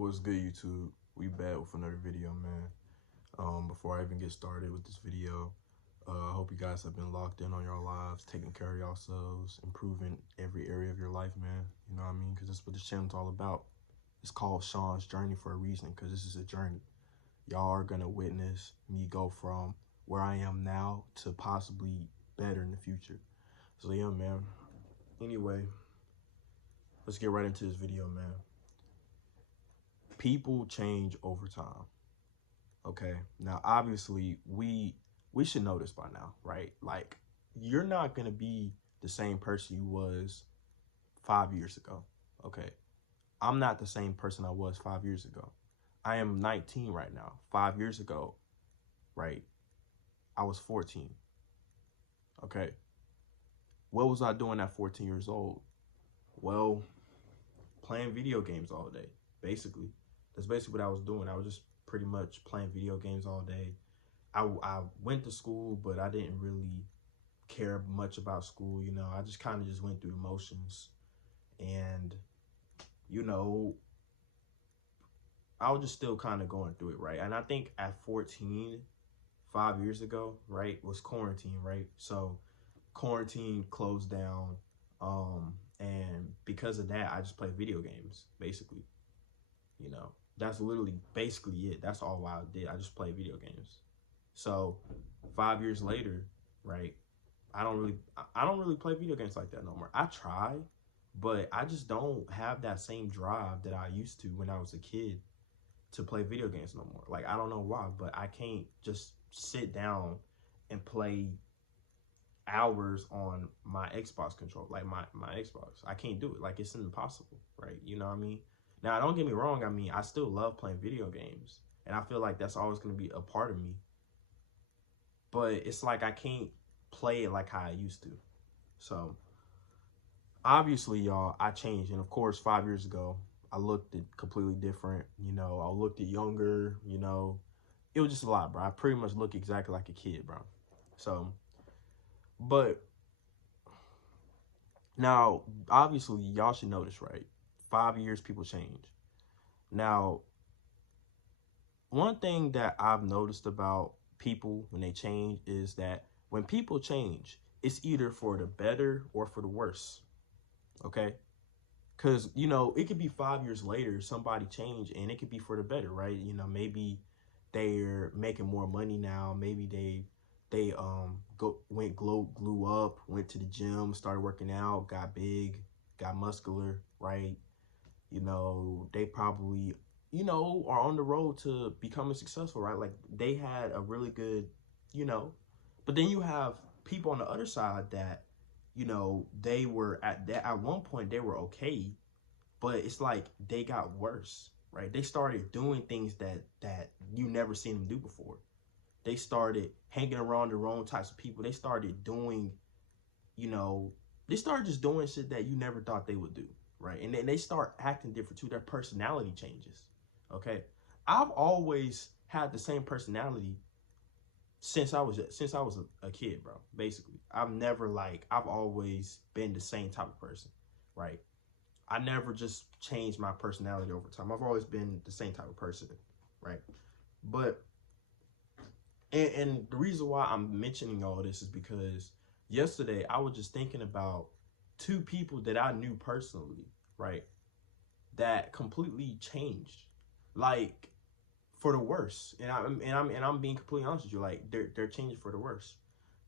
What's good, YouTube? We back with another video, man. Before I even get started with this video, I hope you guys have been locked in on your lives, taking care of yourselves, improving every area of your life, man. You know what I mean? Because that's what this channel's all about. It's called Sean's Journey for a reason, because this is a journey. Y'all are gonna witness me go from where I am now to possibly better in the future. So yeah, man. Anyway, let's get right into this video, man. People change over time. Okay. Now, obviously, we should know this by now, right? Like, you're not gonna be the same person you was 5 years ago. Okay. I'm not the same person I was 5 years ago. I am 19 right now. 5 years ago, right? I was 14. Okay. What was I doing at 14 years old? Well, playing video games all day, basically. That's basically what I was doing. I was just pretty much playing video games all day. I went to school, but I didn't really care much about school. You know, I just kind of just went through the motions. And, you know, I was just still kind of going through it, right? And I think at 14, 5 years ago, right, was quarantine, right? So quarantine closed down. And because of that, I just played video games, basically. You know, that's literally basically it. That's all I did. I just played video games. So 5 years later, right, I don't really play video games like that no more. I try, but I just don't have that same drive that I used to when I was a kid to play video games no more. Like, I don't know why, but I can't just sit down and play hours on my Xbox control, like my Xbox. I can't do it. Like, it's impossible, right? You know what I mean? Now, don't get me wrong. I mean, I still love playing video games, and I feel like that's always going to be a part of me. But it's like I can't play it like how I used to. So, obviously, y'all, I changed. And, of course, 5 years ago, I looked at completely different. You know, I looked at younger, you know. It was just a lot, bro. I pretty much look exactly like a kid, bro. So, but now, obviously, y'all should know this, right? 5 years, people change. Now, one thing that I've noticed about people when they change is that when people change, it's either for the better or for the worse. Okay? Because, you know, it could be 5 years later, somebody changed and it could be for the better, right? You know, maybe they're making more money now. Maybe they grew up, went to the gym, started working out, got big, got muscular, right? You know, they probably, you know, are on the road to becoming successful, right? Like, they had a really good, you know, but then you have people on the other side that, you know, they were at one point they were okay, but it's like they got worse, right? They started doing things that you never seen them do before. They started hanging around the wrong types of people. They started doing, you know, they started just doing shit that you never thought they would do, right? And then they start acting different too. Their personality changes, okay? I've always had the same personality since I was a kid, bro. Basically, I've always been the same type of person, right? I never just changed my personality over time. I've always been the same type of person, right? But and the reason why I'm mentioning all this is because yesterday I was just thinking about two people that I knew personally, right? That completely changed, like, for the worse. And I'm being completely honest with you, like, they're changing for the worse.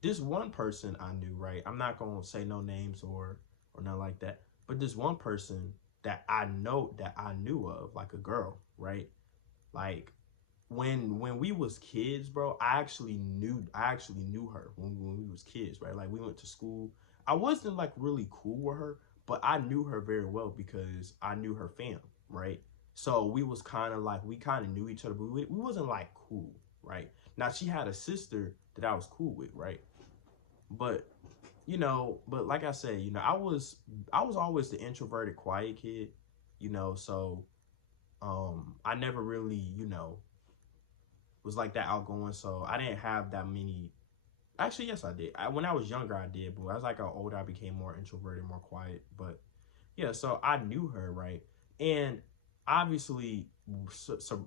This one person I knew, right? I'm not gonna say no names or nothing like that, but this one person that I knew of, like a girl, right? Like, when we was kids, bro, I actually knew her when we was kids, right? Like, we went to school. I wasn't like really cool with her, but I knew her very well because I knew her fam, right? So we was kind of like, we kind of knew each other, but we wasn't like cool, right? Now, she had a sister that I was cool with, right? But, you know, but like I said, you know, I was always the introverted, quiet kid, you know. So I never really, you know, was like that outgoing. So I didn't have that many. Actually, yes, I did. When I was younger, I did, but as I got older, I became more introverted, more quiet. But yeah, so I knew her, right? And obviously,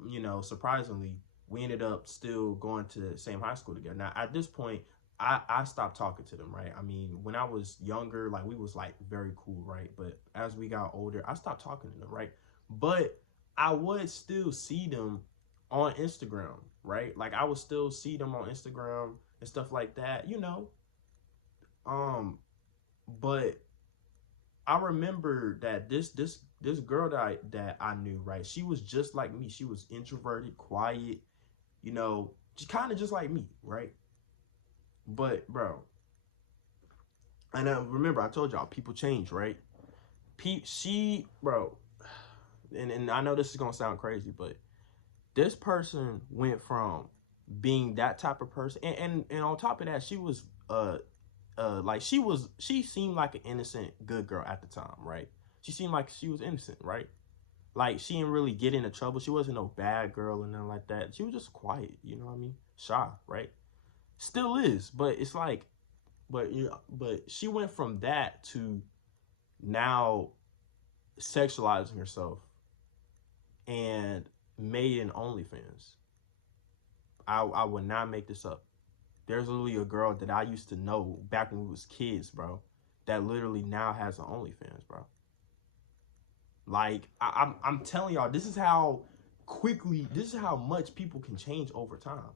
you know, surprisingly, we ended up still going to the same high school together. Now, at this point, I stopped talking to them, right? I mean, when I was younger, like we was like very cool, right? But as we got older, I stopped talking to them, right? But I would still see them on Instagram, right? Like I would still see them on Instagram and stuff like that, you know. But I remember that this girl that I knew, right? She was just like me. She was introverted, quiet, you know, just kind of just like me, right? But bro, and I remember I told y'all people change, right? She, bro, and I know this is gonna sound crazy, but this person went from being that type of person, and on top of that, she was like she seemed like an innocent good girl at the time, right? She seemed like she was innocent, right? Like she didn't really get into trouble. She wasn't no bad girl or nothing like that. She was just quiet, you know what I mean? Shy, right? Still is, but it's like, but you know, but she went from that to now sexualizing herself and made an OnlyFans. I would not make this up. There's literally a girl that I used to know back when we was kids, bro, that literally now has an OnlyFans, bro. Like I'm telling y'all, this is how quickly, this is how much people can change over time.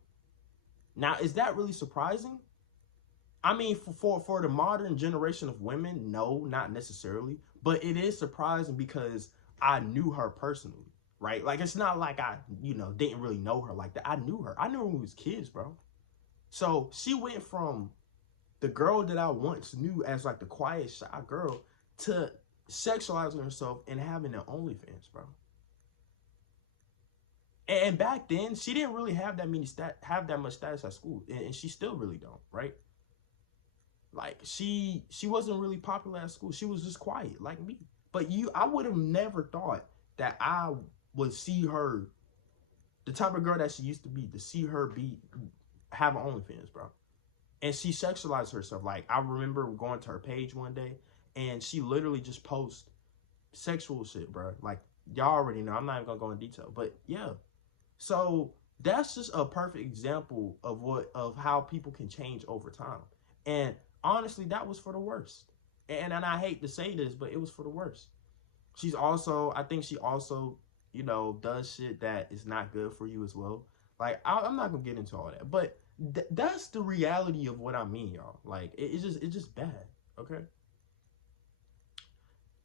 Now, is that really surprising? I mean, for the modern generation of women, no, not necessarily. But it is surprising because I knew her personally, right? Like it's not like I, you know, didn't really know her like that. I knew her. I knew her when we was kids, bro. So she went from the girl that I once knew as like the quiet, shy girl to sexualizing herself and having an OnlyFans, bro. And back then, she didn't really have have that much status at school, and she still really don't, right? Like she wasn't really popular at school. She was just quiet, like me. But I would have never thought that I would see her, the type of girl that she used to be, to see her have an OnlyFans, bro. And she sexualized herself. Like I remember going to her page one day, and she literally just posts sexual shit, bro. Like y'all already know. I'm not even gonna go in detail, but yeah. So that's just a perfect example of how people can change over time. And honestly, that was for the worst. And I hate to say this, but it was for the worst. I think she also, you know, does shit that is not good for you as well. Like I'm not gonna get into all that, but that's the reality of what I mean, y'all. Like it's just bad. Okay.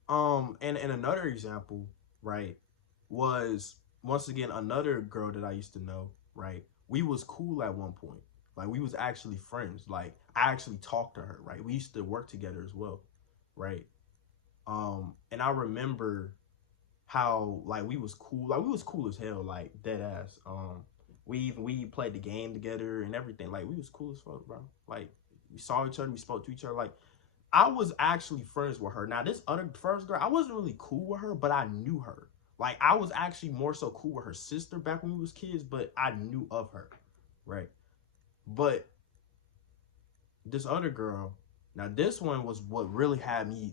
And another example, right, was once again another girl that I used to know, right? We was cool at one point. Like we was actually friends. Like I actually talked to her, right? We used to work together as well, right? And I remember how like we was cool as hell, like dead ass. We played the game together and everything. Like we was cool as fuck, bro. Like we saw each other, we spoke to each other. Like I was actually friends with her. Now, this other first girl, I wasn't really cool with her, but I knew her. Like, I was actually more so cool with her sister back when we was kids, but I knew of her, right? But this other girl, now this one was what really had me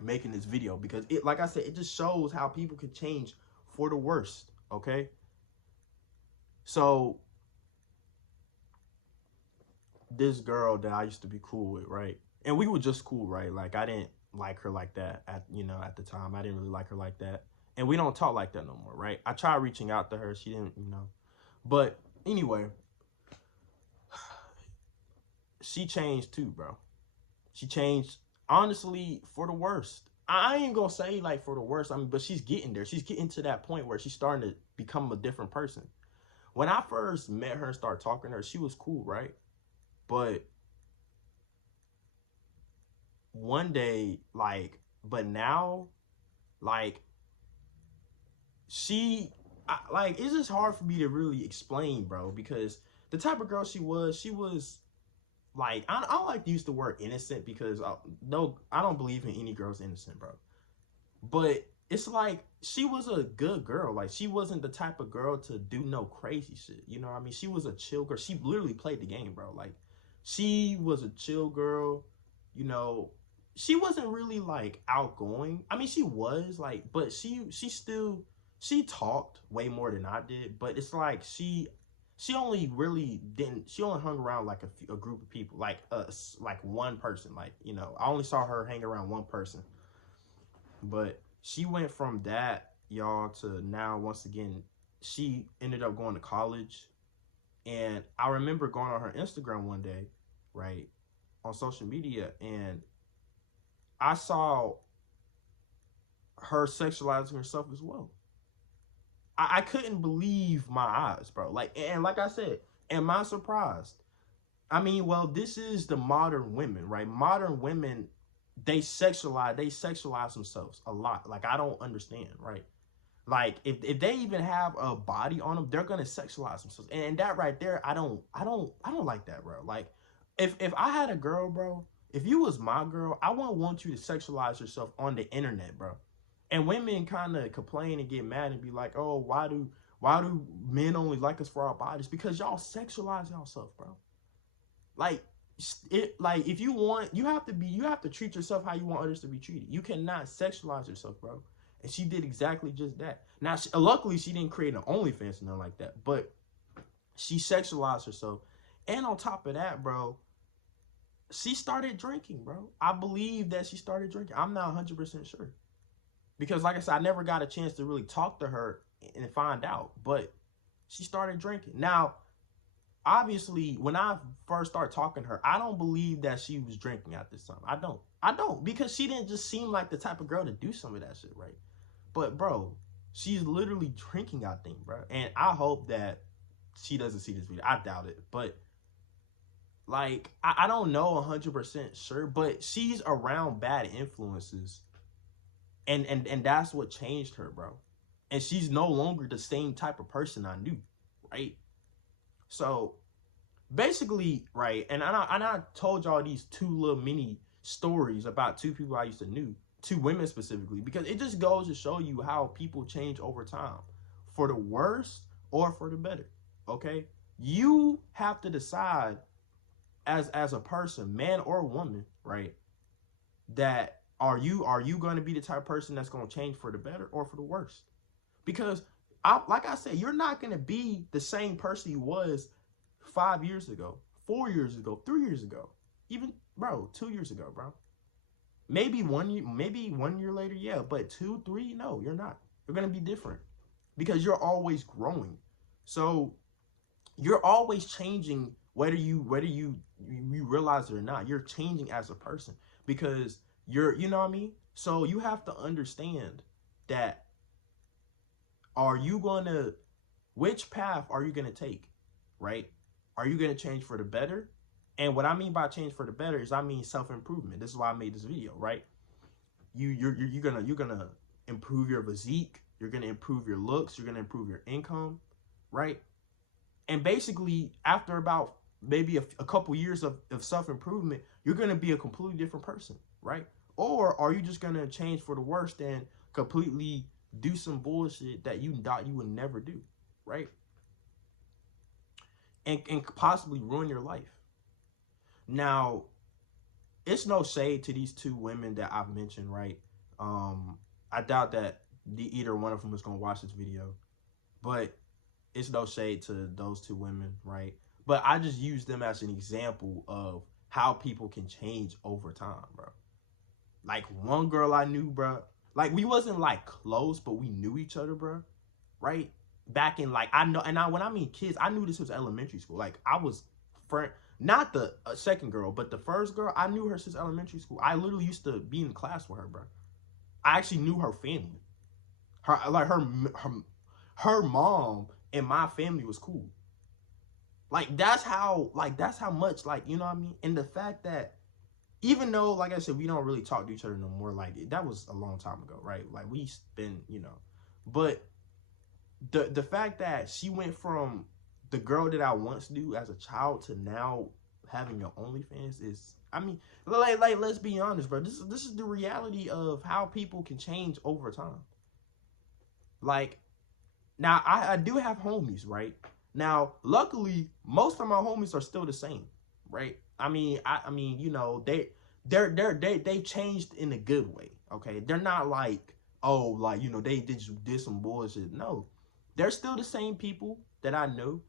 making this video because it, like I said, it just shows how people can change for the worst, okay? So, this girl that I used to be cool with, right? And we were just cool, right? Like I didn't like her like that at the time. I didn't really like her like that. And we don't talk like that no more, right? I tried reaching out to her. She didn't, you know. But anyway, she changed too, bro. She changed honestly for the worst. I ain't gonna say like for the worst. I mean, but she's getting there. She's getting to that point where she's starting to become a different person. When I first met her and started talking to her, she was cool, right? But one day, like, but now, like, like, it's just hard for me to really explain, bro, because the type of girl she was like, I don't like to use the word innocent because no, I don't believe in any girl's innocent, bro. But it's like she was a good girl. Like she wasn't the type of girl to do no crazy shit. You know what I mean? She was a chill girl. She literally played the game, bro. Like she was a chill girl. You know, she wasn't really like outgoing. I mean, she was like, but she still she talked way more than I did, but it's like she only really didn't. She only hung around like a group of people, like us, like one person. Like, you know, I only saw her hang around one person, but she went from that, y'all, to now once again she ended up going to college. And I remember going on her Instagram one day, right, on social media, and I saw her sexualizing herself as well. I couldn't believe my eyes, bro. Like, and like I said, am I surprised? I mean, well, this is the modern women, right? Modern women, they sexualize themselves a lot. Like, I don't understand, right? Like, if they even have a body on them, they're gonna sexualize themselves. And that right there, I don't like that, bro. Like, if I had a girl, bro, if you was my girl, I wouldn't want you to sexualize yourself on the internet, bro. And women kind of complain and get mad and be like, oh, why do men only like us for our bodies? Because y'all sexualize yourself, bro. Like, like, if you want, you have to treat yourself how you want others to be treated. You cannot sexualize yourself, bro. And she did exactly just that. Now, luckily, she didn't create an OnlyFans or nothing like that, but she sexualized herself. And on top of that, bro, she started drinking, bro. I believe that she started drinking. I'm not 100% sure. Because, like I said, I never got a chance to really talk to her and find out. But she started drinking. Now, obviously, when I first started talking to her, I don't believe that she was drinking at this time. I don't. Because she didn't just seem like the type of girl to do some of that shit, right? But, bro, she's literally drinking, I think, bro. And I hope that she doesn't see this video. I doubt it. But, like, I don't know 100% sure. But she's around bad influences. And that's what changed her, bro. And she's no longer the same type of person I knew, right? So, basically, right, and I told y'all these two little mini stories about two people I used to knew, two women specifically, because it just goes to show you how people change over time, for the worse or for the better, okay? You have to decide as a person, man or woman, right, that are you going to be the type of person that's going to change for the better or for the worse? Because, like I said, you're not going to be the same person you was 5 years ago, 4 years ago, 3 years ago, even, bro, 2 years ago, bro. Maybe 1 year later, yeah, but 2, 3, no, you're not. You're gonna be different because you're always growing. So you're always changing, whether you realize it or not. You're changing as a person because you know what I mean. So you have to understand that, which path are you gonna take, right? Are you going to change for the better? And what I mean by change for the better is, I mean self-improvement. This is why I made this video, right? You're gonna improve your physique. You're gonna improve your looks. You're gonna improve your income, right? And basically, after about maybe a couple years of self-improvement, you're gonna be a completely different person, right? Or are you just gonna change for the worst and completely do some bullshit that you thought you would never do, right? And possibly ruin your life. Now, it's no shade to these two women that I've mentioned, right? I doubt that either one of them is going to watch this video, but it's no shade to those two women, right? But I just use them as an example of how people can change over time, bro. Like, one girl I knew, bro, like, we wasn't like close, but we knew each other, bro, right? Back in, like, I know, and when I mean kids, I knew this was elementary school. Like, I was not the second girl, but the first girl, I knew her since elementary school. I literally used to be in class with her, bro. I actually knew her family. Her mom and my family was cool. Like, that's how much, like, you know what I mean? And the fact that, even though, like I said, we don't really talk to each other no more, like, that was a long time ago, right? Like, we spent, you know, but the fact that she went from the girl that I once knew as a child to now having your OnlyFans is, I mean, like let's be honest, bro. This is the reality of how people can change over time. Like, now I do have homies, right? Now, luckily, most of my homies are still the same, right? I mean, you know, they changed in a good way, okay? They're not like oh, like, you know, they just did some bullshit. No, they're still the same people that I know.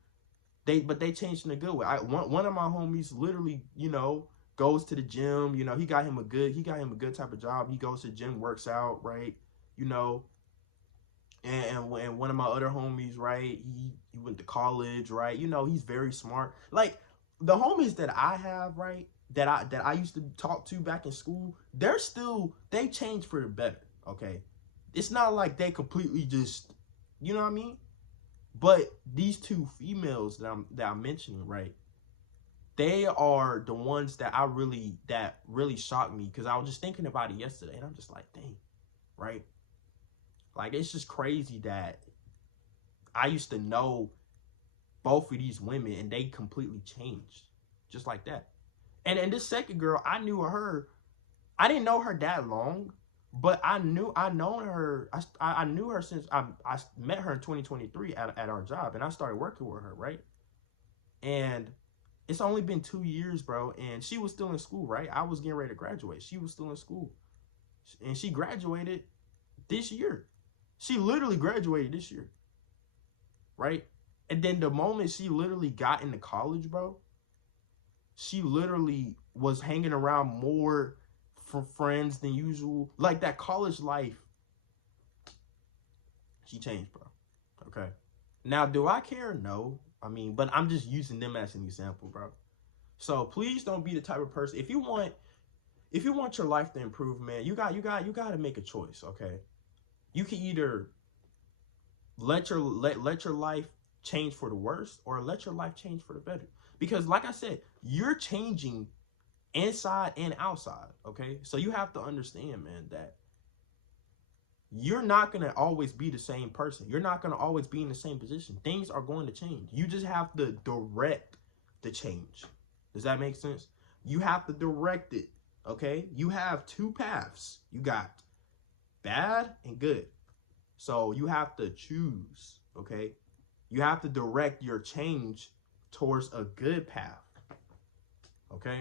But they changed in a good way. One of my homies literally, you know, goes to the gym. You know, he got him a good type of job. He goes to the gym, works out, right? You know, and one of my other homies, right? He went to college, right? You know, he's very smart. Like the homies that I have, right? That I used to talk to back in school, they changed for the better. Okay, it's not like they completely just, you know what I mean? But these two females that I'm mentioning, right? They are the ones that really shocked me because I was just thinking about it yesterday, and I'm just like, dang, right? Like it's just crazy that I used to know both of these women and they completely changed, just like that. And this second girl, I knew her. I didn't know her that long, but I known her. I knew her since I met her in 2023 at our job, and I started working with her, right? And it's only been 2 years, bro, and she was still in school, right? I was getting ready to graduate. She was still in school, and she graduated this year. She literally graduated this year, right? And then the moment she literally got into college, bro, she literally was hanging around more for friends than usual. Like that college life, she changed, bro. Okay. Now, do I care? No. I mean, but I'm just using them as an example, bro. So please don't be the type of person. If you want your life to improve, man, you got to make a choice. Okay. You can either let your life change for the worse or let your life change for the better. Because like I said, you're changing inside and outside. Okay. So you have to understand, man, that you're not going to always be the same person. You're not going to always be in the same position. Things are going to change. You just have to direct the change. Does that make sense? You have to direct it. Okay. You have two paths. You got bad and good. So you have to choose. Okay. You have to direct your change towards a good path. Okay.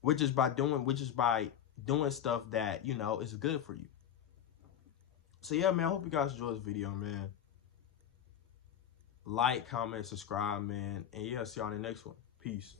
Which is by doing stuff that, you know, is good for you. So yeah, man, I hope you guys enjoyed this video, man. Like, comment, subscribe, man. And yeah, see y'all in the next one. Peace.